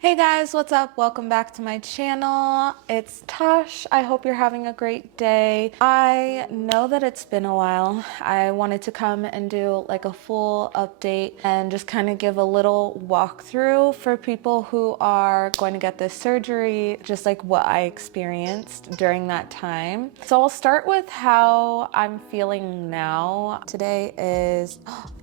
Hey guys, what's up? Welcome back to my channel. It's Tosh. I hope you're having a great day. I know that it's been a while. I wanted to come and do like a full update and just kind of give a little walkthrough for people who are going to get this surgery, just like what I experienced during that time. So I'll start with how I'm feeling now. Today is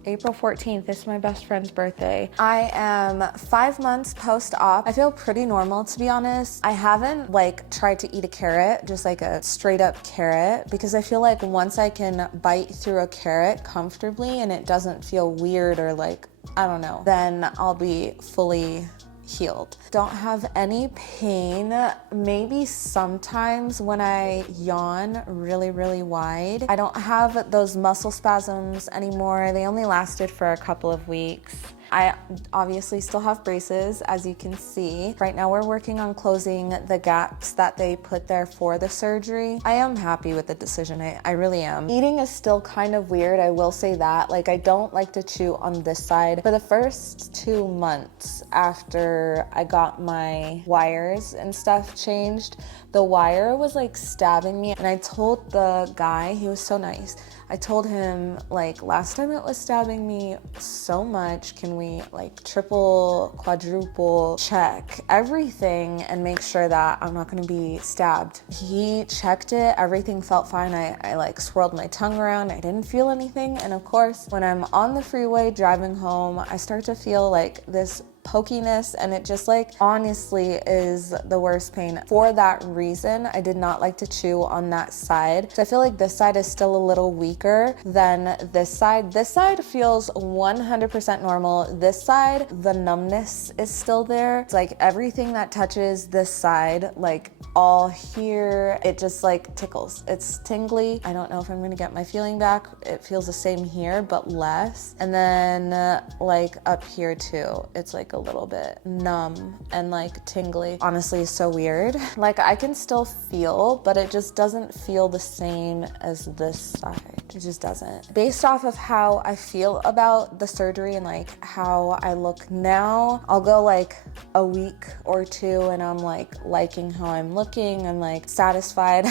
April 14th. It's my best friend's birthday. I am 5 months post-op. I feel pretty normal, to be honest. I haven't like tried to eat a carrot, just like a straight up carrot, because I feel like once I can bite through a carrot comfortably and it doesn't feel weird or like, I don't know, then I'll be fully healed. Don't have any pain. Maybe sometimes when I yawn really wide. I don't have those muscle spasms anymore. They only lasted for a couple of weeks. I obviously still have braces, as you can see. Right now we're working on closing the gaps that they put there for the surgery. I am happy with the decision. I really am. Eating is still kind of weird, I will say that. Like, I don't like to chew on this side. For the first 2 months after I got my wires and stuff changed, the wire was like stabbing me, and I told the guy, he was so nice, I told him, like, last time it was stabbing me so much, can we like triple, quadruple check everything and make sure that I'm not gonna be stabbed? He checked it, everything felt fine. I like swirled my tongue around, I didn't feel anything. And of course, when I'm on the freeway driving home, I start to feel like this pokiness, and it just like honestly is the worst pain. For that reason, I did not like to chew on that side. So I feel like this side is still a little weaker than this side. This side feels 100% normal. This side, the numbness is still there. It's like everything that touches this side, like all here, it just like tickles. It's tingly. I don't know if I'm gonna get my feeling back. It feels the same here, but less. And then like up here too, it's like a little bit numb and like tingly. Honestly, it's so weird. Like, I can still feel, but it just doesn't feel the same as this side. It just doesn't. Based off of how I feel about the surgery and like how I look now, I'll go like a week or two and I'm like liking how I'm looking. I'm like satisfied.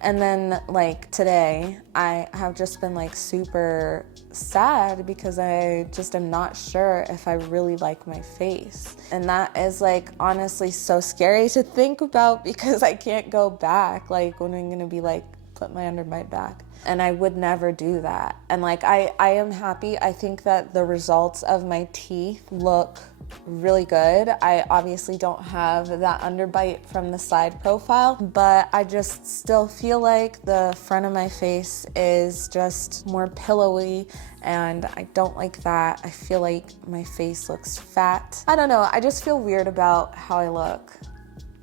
And then like today, I have just been like super sad because I just am not sure if I really like my face. And that is like honestly so scary to think about because I can't go back. Like, when I'm gonna be like, put my underbite back. And I would never do that. And like, I am happy. I think that the results of my teeth look really good. I obviously don't have that underbite from the side profile, but I just still feel like the front of my face is just more pillowy, and I don't like that. I feel like my face looks fat. I don't know. I just feel weird about how I look.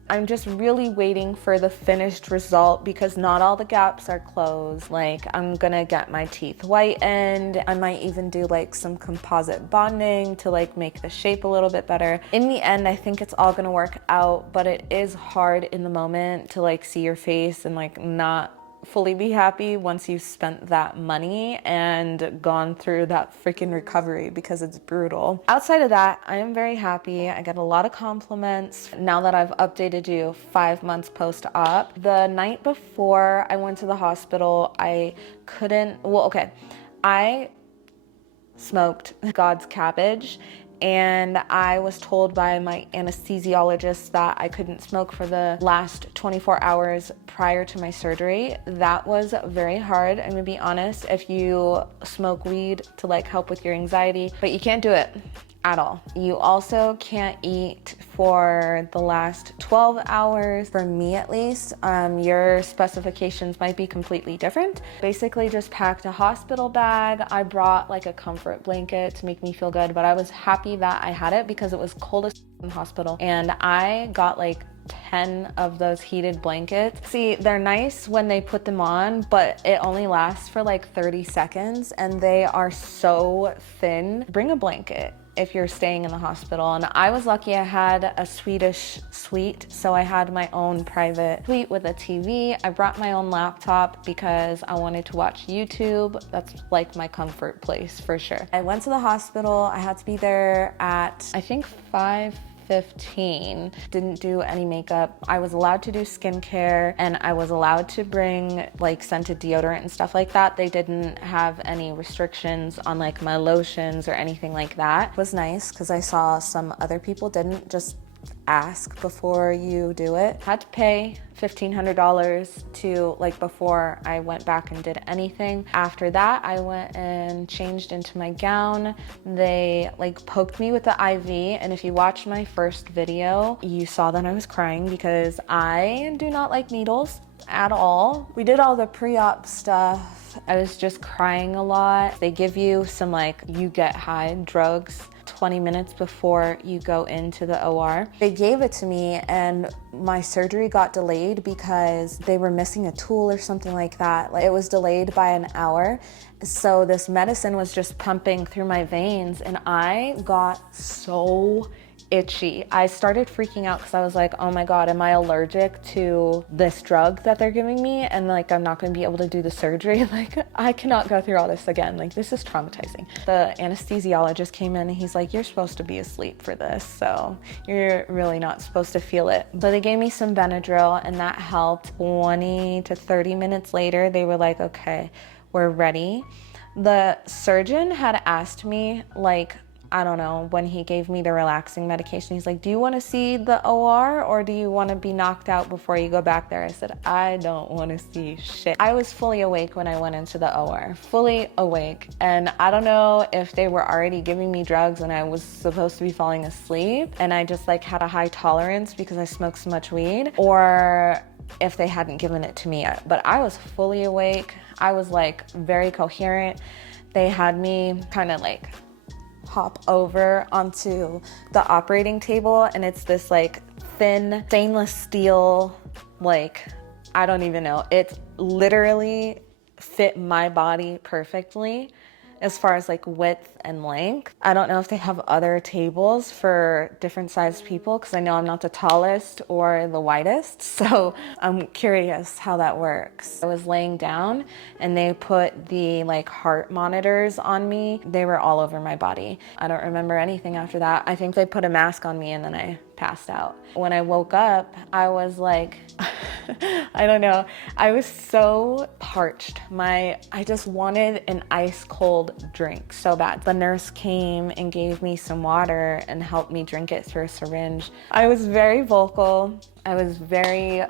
I'm just really waiting for the finished result because not all the gaps are closed. Like, I'm gonna get my teeth whitened. I might even do like some composite bonding to like make the shape a little bit better. In the end, I think it's all gonna work out, but it is hard in the moment to like see your face and like not fully be happy once you've spent that money and gone through that freaking recovery, because it's brutal. Outside of that, I am very happy. I get a lot of compliments now that I've updated you 5 months post-op. The night before I went to the hospital, I smoked God's cabbage, and I was told by my anesthesiologist that I couldn't smoke for the last 24 hours prior to my surgery. That was very hard. I'm gonna be honest, if you smoke weed to like help with your anxiety, but you can't do it at all. You also can't eat for the last 12 hours, for me at least. Your specifications might be completely different. Basically just packed a hospital bag. I brought like a comfort blanket to make me feel good, but I was happy that I had it because it was cold as in the hospital, and I got like 10 of those heated blankets. See, they're nice when they put them on, but it only lasts for like 30 seconds and they are so thin. Bring a blanket if you're staying in the hospital. And I was lucky I had a Swedish suite, so I had my own private suite with a TV. I brought my own laptop because I wanted to watch YouTube. That's like my comfort place for sure. I went to the hospital. I had to be there at, I think, 5:30 15. Didn't do any makeup. I was allowed to do skincare and I was allowed to bring like scented deodorant and stuff like that. They didn't have any restrictions on like my lotions or anything like that. It was nice because I saw some other people didn't just ask before you do it. I had to pay $1,500 to like before I went back and did anything. After that, I went and changed into my gown. They like poked me with the IV, and if you watched my first video, you saw that I was crying because I do not like needles at all. We did all the pre-op stuff. I was just crying a lot. They give you some like you get high drugs 20 minutes before you go into the OR. They gave it to me and my surgery got delayed because they were missing a tool or something like that. Like, it was delayed by an hour. So this medicine was just pumping through my veins and I got so itchy. I started freaking out because I was like, oh my God, am I allergic to this drug that they're giving me? And like, I'm not gonna be able to do the surgery. Like, I cannot go through all this again. Like, this is traumatizing. The anesthesiologist came in and he's like, you're supposed to be asleep for this, so you're really not supposed to feel it. But they gave me some Benadryl and that helped. 20 to 30 minutes later, they were like, okay, we're ready. The surgeon had asked me, like, I don't know, when he gave me the relaxing medication, he's like, do you want to see the OR or do you want to be knocked out before you go back there? I said, I don't want to see shit. I was fully awake when I went into the OR, fully awake. And I don't know if they were already giving me drugs and I was supposed to be falling asleep and I just like had a high tolerance because I smoked so much weed, or if they hadn't given it to me yet. But I was fully awake. I was like very coherent. They had me kind of like hop over onto the operating table and it's this like thin stainless steel, like, I don't even know. It literally fit my body perfectly as far as like width and length. I don't know if they have other tables for different sized people because I know I'm not the tallest or the widest, so I'm curious how that works. I was laying down and they put the like heart monitors on me. They were all over my body. I don't remember anything after that. I think they put a mask on me and then I passed out. When I woke up, I was like, I don't know. I was so parched. I just wanted an ice cold drink so bad. The nurse came and gave me some water and helped me drink it through a syringe. I was very vocal. I was very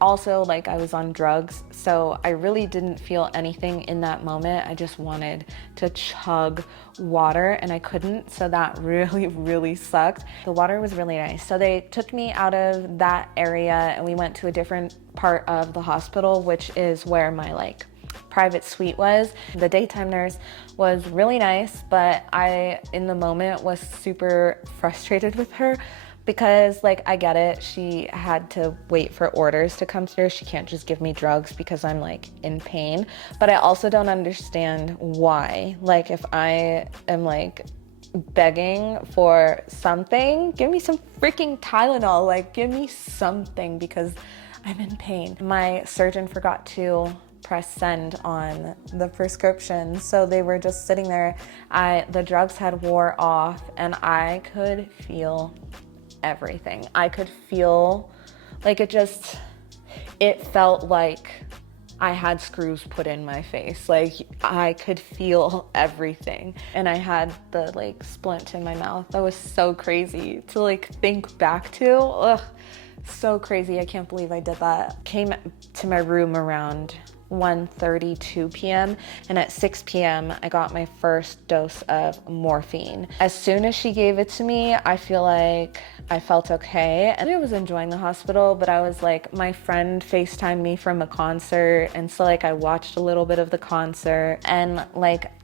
also I was on drugs. So I really didn't feel anything in that moment. I just wanted to chug water and I couldn't. So that really, really sucked. The water was really nice. So they took me out of that area and we went to a different part of the hospital, which is where my private suite was. The daytime nurse was really nice, but I, in the moment, was super frustrated with her because I get it. She had to wait for orders to come through. She can't just give me drugs because I'm in pain. But I also don't understand why. If I am begging for something, give me some freaking Tylenol. Give me something because I'm in pain. My surgeon forgot to press send on the prescription, so they were just sitting there. The drugs had wore off and I could feel everything. I could feel it felt like I had screws put in my face. I could feel everything. And I had the splint in my mouth. That was so crazy to think back to. Ugh, so crazy. I can't believe I did that. Came to my room around 1:32 p.m. and at 6 p.m. I got my first dose of morphine. As soon as she gave it to me, I feel like I felt okay. And I was enjoying the hospital, but I was my friend FaceTimed me from a concert, and so I watched a little bit of the concert, and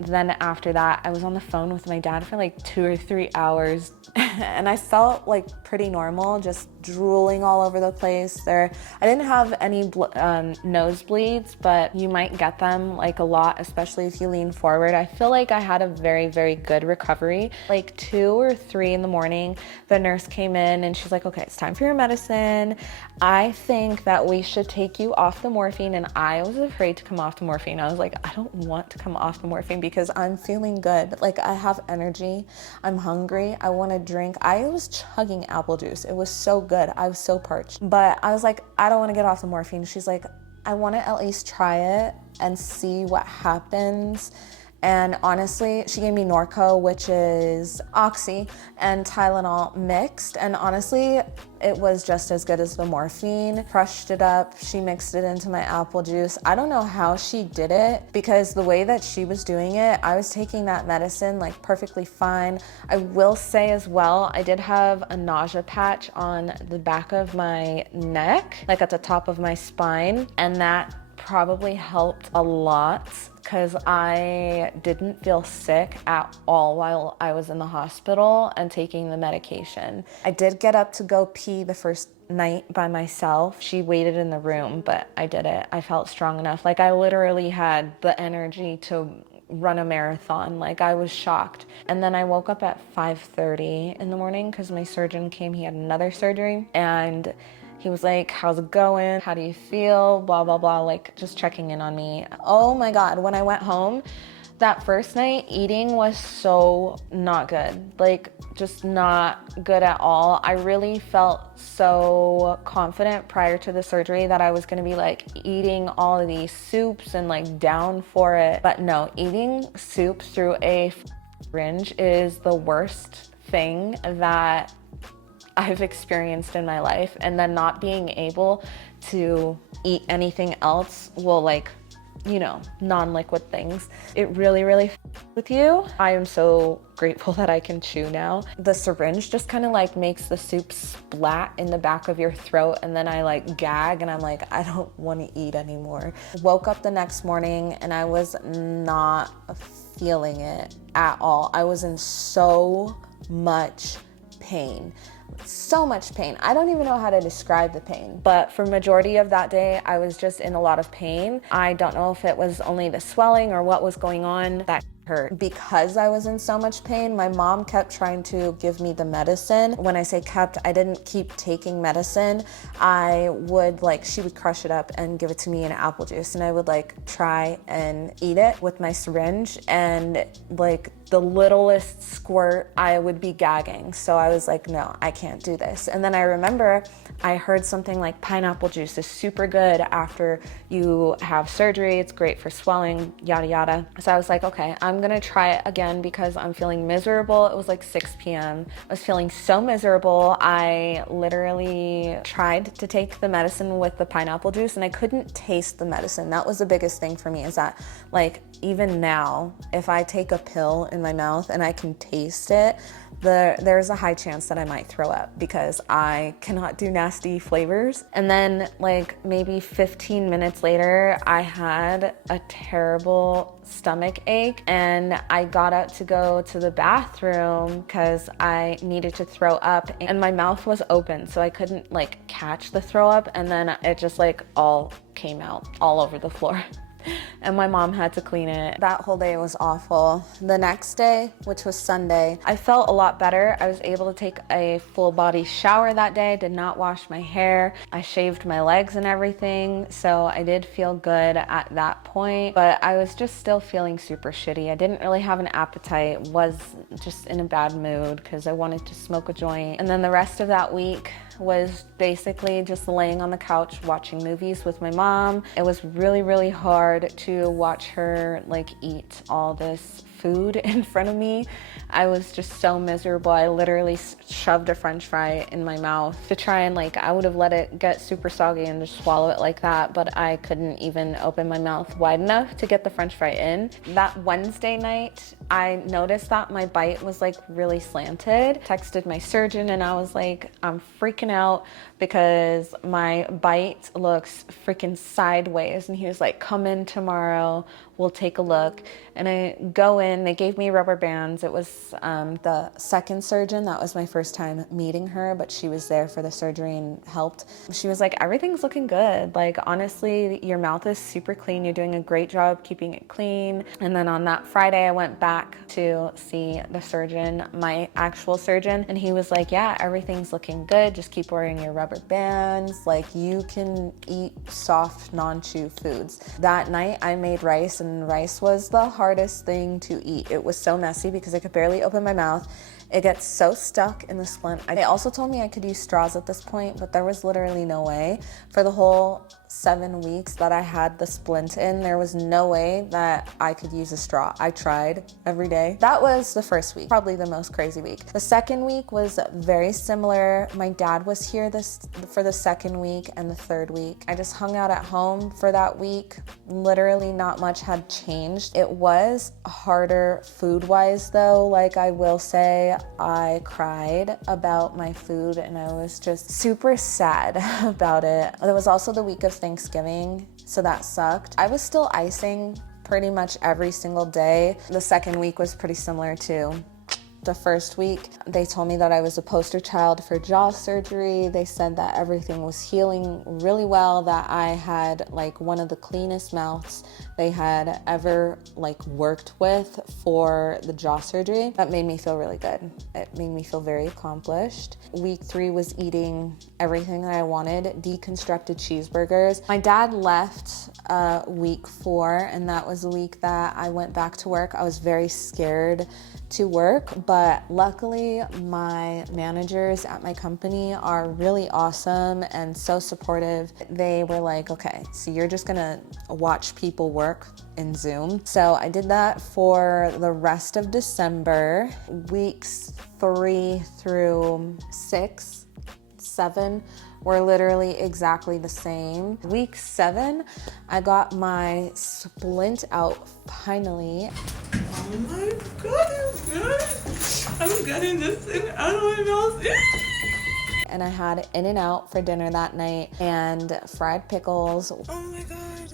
then after that I was on the phone with my dad for 2 or 3 hours and I felt pretty normal, just drooling all over the place there. I didn't have any nosebleeds, but but you might get them like a lot, especially if you lean forward. I feel like I had a very, very good recovery. Like 2 or 3 in the morning, the nurse came in and she's like, okay, it's time for your medicine. I think that we should take you off the morphine. And I was afraid to come off the morphine. I was like, I don't want to come off the morphine because I'm feeling good. Like I have energy. I'm hungry. I want to drink. I was chugging apple juice. It was so good. I was so parched. But I was like, I don't want to get off the morphine. She's like, I want to at least try it and see what happens. And honestly, she gave me Norco, which is Oxy and Tylenol mixed. And honestly, it was just as good as the morphine. Crushed it up. She mixed it into my apple juice. I don't know how she did it because the way that she was doing it, I was taking that medicine like perfectly fine. I will say as well, I did have a nausea patch on the back of my neck, like at the top of my spine. And that probably helped a lot because I didn't feel sick at all while I was in the hospital and taking the medication. I did get up to go pee the first night by myself. She waited in the room, but I did it. I felt strong enough. Like I literally had the energy to run a marathon. Like I was shocked. And then I woke up at 5:30 in the morning because my surgeon came. He had another surgery and he was like, how's it going? How do you feel? Blah, blah, blah, like just checking in on me. Oh my God, when I went home, that first night eating was so not good. Like just not good at all. I really felt so confident prior to the surgery that I was gonna be like eating all of these soups and like down for it. But no, eating soup through a syringe is the worst thing that I've experienced in my life. And then not being able to eat anything else will like, you know, non-liquid things. It really, really with you. I am so grateful that I can chew now. The syringe just kind of like makes the soup splat in the back of your throat and then I like gag and I'm like, I don't want to eat anymore. Woke up the next morning and I was not feeling it at all. I was in so much pain. So much pain. I don't even know how to describe the pain, but for majority of that day, I was just in a lot of pain. I don't know if it was only the swelling or what was going on that hurt. Because I was in so much pain, my mom kept trying to give me the medicine. When I say kept, I didn't keep taking medicine. I would like, she would crush it up and give it to me in apple juice and I would like try and eat it with my syringe and like the littlest squirt, I would be gagging. So I was like, no, I can't do this. And then I remember I heard something like pineapple juice is super good after you have surgery. It's great for swelling, yada, yada. So I was like, okay, I'm gonna try it again because I'm feeling miserable. It was like 6 p.m. I was feeling so miserable. I literally tried to take the medicine with the pineapple juice and I couldn't taste the medicine. That was the biggest thing for me is that like, even now, if I take a pill in my mouth and I can taste it, there's a high chance that I might throw up because I cannot do nasty flavors. And then like maybe 15 minutes later, I had a terrible stomach ache and I got up to go to the bathroom because I needed to throw up and my mouth was open so I couldn't like catch the throw up and then it just like all came out all over the floor. And my mom had to clean it. That whole day was awful. The next day, which was Sunday, I felt a lot better. I was able to take a full body shower that day, did not wash my hair. I shaved my legs and everything, so I did feel good at that point, but I was just still feeling super shitty. I didn't really have an appetite, was just in a bad mood because I wanted to smoke a joint. And then the rest of that week was basically just laying on the couch watching movies with my mom. It was really, really hard to watch her like eat all this food in front of me. I was just so miserable. I literally shoved a French fry in my mouth to try and like, I would have let it get super soggy and just swallow it like that, but I couldn't even open my mouth wide enough to get the French fry in. That Wednesday night, I noticed that my bite was like really slanted. Texted my surgeon and I was like, I'm freaking out because my bite looks freaking sideways. And he was like, come in tomorrow, we'll take a look. And I go in, they gave me rubber bands. It was the second surgeon. That was my first time meeting her, but she was there for the surgery and helped. She was like, everything's looking good. Like, honestly, your mouth is super clean. You're doing a great job keeping it clean. And then on that Friday, I went back to see the surgeon, my actual surgeon, and he was like, yeah, everything's looking good. Just keep wearing your rubber bands. Like, you can eat soft, non-chew foods. That night, I made rice, and rice was the hardest thing to eat. It was so messy because I could barely open my mouth. It gets so stuck in the splint. They also told me I could use straws at this point, but there was literally no way. For the whole 7 weeks that I had the splint in, there was no way that I could use a straw. I tried every day. That was the first week, probably the most crazy week. The second week was very similar. My dad was here for the second week and the third week. I just hung out at home for that week. Literally not much had changed. It was harder food-wise though. Like, I will say, I cried about my food and I was just super sad about it. There was also the week of Thanksgiving, so that sucked. I was still icing pretty much every single day. The second week was pretty similar too. The first week, they told me that I was a poster child for jaw surgery. They said that everything was healing really well, that I had like one of the cleanest mouths they had ever like worked with for the jaw surgery. That made me feel really good. It made me feel very accomplished. Week 3 was eating everything that I wanted, deconstructed cheeseburgers. My dad left week 4, and that was the week that I went back to work. I was very scared to work, but luckily my managers at my company are really awesome and so supportive. They were like, okay, so you're just gonna watch people work in Zoom. So I did that for the rest of December. Weeks 3 through 6, 7 were literally exactly the same. Week 7, I got my splint out finally. Oh my god, I'm getting this thing out of my mouth. And I had In-N-Out for dinner that night and fried pickles. Oh my god.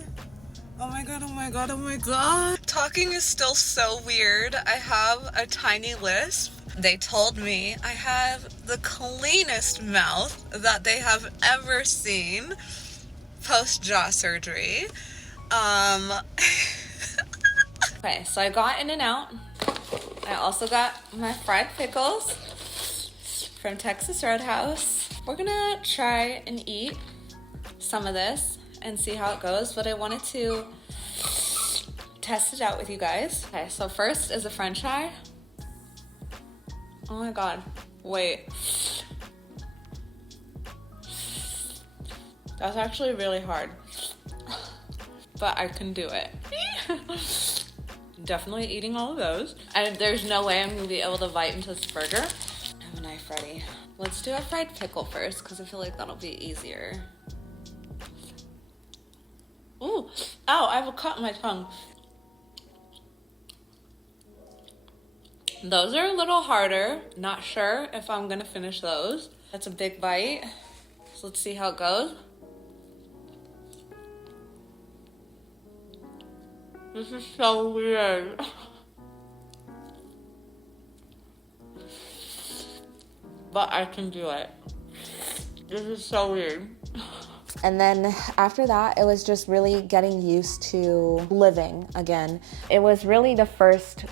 Oh my god, oh my god, oh my god. Talking is still so weird. I have a tiny lisp. They told me I have the cleanest mouth that they have ever seen post-jaw surgery. Okay, so I got In-N-Out. I also got my fried pickles from Texas Roadhouse. We're gonna try and eat some of this and see how it goes, but I wanted to test it out with you guys. Okay, so first is a French fry. Oh my god, wait. That's actually really hard, but I can do it. Definitely eating all of those. And there's no way I'm gonna be able to bite into this burger. I have a knife ready. Let's do a fried pickle first, because I feel like that'll be easier. Ooh, ow, I have a cut in my tongue. Those are a little harder. Not sure if I'm gonna finish those. That's a big bite. So let's see how it goes. This is so weird. But I can do it. This is so weird. And then after that, it was just really getting used to living again. It was really the first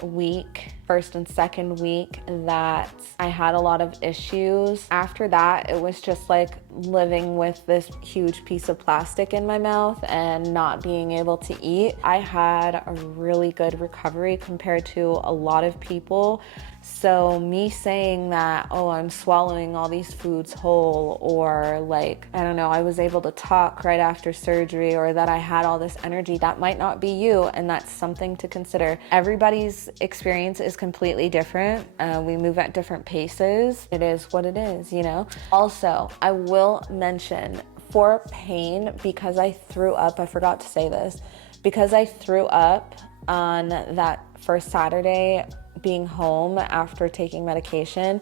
and second week that I had a lot of issues. After that, it was just like living with this huge piece of plastic in my mouth and not being able to eat. I had a really good recovery compared to a lot of people. So me saying that, oh, I'm swallowing all these foods whole, or like, I don't know, I was able to talk right after surgery, or that I had all this energy, that might not be you, and that's something to consider. Everybody's experience is completely different. We move at different paces. It is what it is, you know? Also, I will mention for pain, because I threw up, I forgot to say this, because I threw up on that first Saturday being home after taking medication,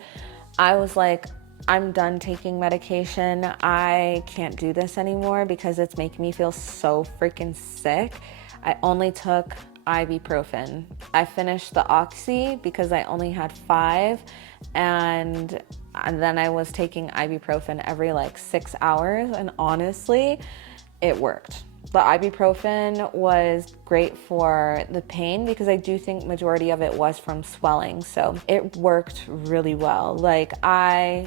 I was like, I'm done taking medication. I can't do this anymore because it's making me feel so freaking sick. I only took ibuprofen. I finished the Oxy because I only had 5, and then I was taking ibuprofen every like 6 hours, and honestly, it worked. The ibuprofen was great for the pain because I do think majority of it was from swelling, so it worked really well. Like, I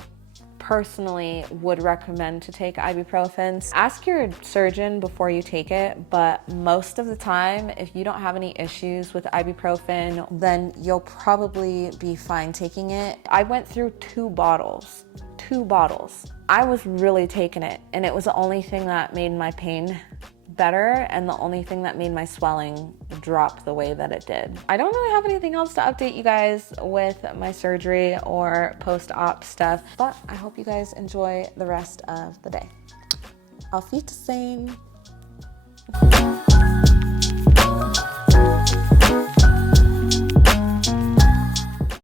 personally would recommend to take ibuprofen. Ask your surgeon before you take it, but most of the time, if you don't have any issues with ibuprofen, then you'll probably be fine taking it. I went through 2 bottles. 2 bottles. I was really taking it, and it was the only thing that made my pain better and the only thing that made my swelling drop the way that it did. I don't really have anything else to update you guys with my surgery or post-op stuff, but I hope you guys enjoy the rest of the day. Auf Wiedersehen.